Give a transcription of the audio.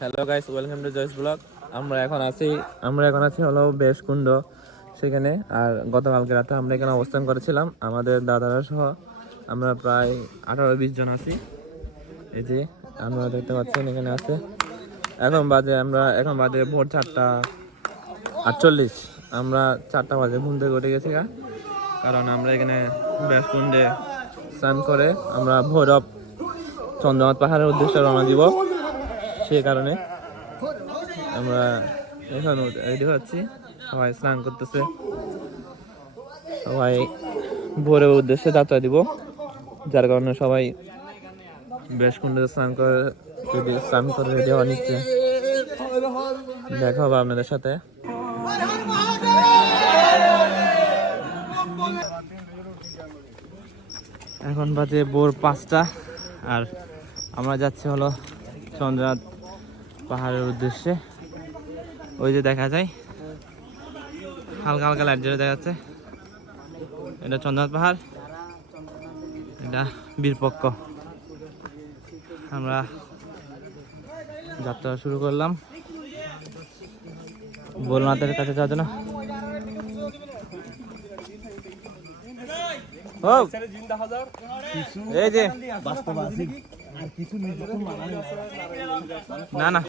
Hello guys welcome to Joyce blog আমরা এখন আছি, আমরা এখন আছি হলো বেশকুণ্ড সেখানে। আর গতকালকে রাতে আমরা এখানে অবস্থান করেছিলাম। আমাদের দাদারা সহ আমরা প্রায় আঠারো বিশ জন আছি। এই যে আপনারা দেখতে পাচ্ছেন, এখানে আছে। এখন বাজে আমরা, এখন বাজে ভোর চারটা আটচল্লিশ। আমরা চারটা বাজে, ঘুম থেকে উঠে গেছি কারণ আমরা এখানে বেশকুণ্ডে স্নান করে আমরা ভৈরব চন্দ্রনাথ পাহাড়ের উদ্দেশ্যে রওনা দিব। সেই কারণে আমরা এখন রেডি হচ্ছি সবাই স্নান করতেছে। সবাই ভোরের উদ্দেশ্যে যাত্রা দিব। যার কারণে সবাই বেশ কুণ্ডে স্নান করে রেডি স্নান করে রেডি হওয়া নিচ্ছে। দেখা হবে আপনাদের সাথে। এখন বাজে ভোর পাঁচটা। আর আমরা যাচ্ছি হলো চন্দ্রনাথ পাহাড়ের উদ্দেশ্যে। ওই যে দেখা যায়। হালকা হালকা লাইট জ্বলে দেখা যাচ্ছে। এটা চন্দ্রনাথ পাহাড়। এটা বীরপক্ষ। আমরা যাত্রা শুরু করলাম। ভোলনাথের কাছে যাওয়ার জন্য। এই যে। না না।